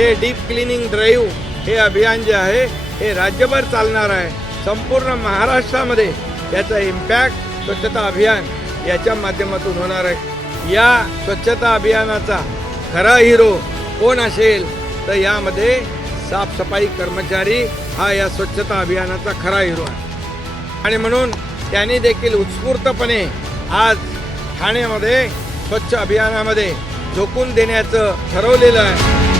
हे deep cleaning drive हे अभियान जे आहे हे राज्यभर चालणार आहे. संपूर्ण महाराष्ट्रामध्ये याचा इम्पॅक्ट स्वच्छता अभियान याच्या माध्यमातून होणार आहे. या स्वच्छता अभियानाचा खरा हिरो कोण असेल तर यामध्ये साफसफाई कर्मचारी हा या स्वच्छता अभियानाचा खरा हिरो आहे. आणि म्हणून त्यांनी देखील उत्स्फूर्तपणे आज ठाण्यामध्ये स्वच्छ अभियानामध्ये झोकून देण्याचं ठरवलेलं आहे.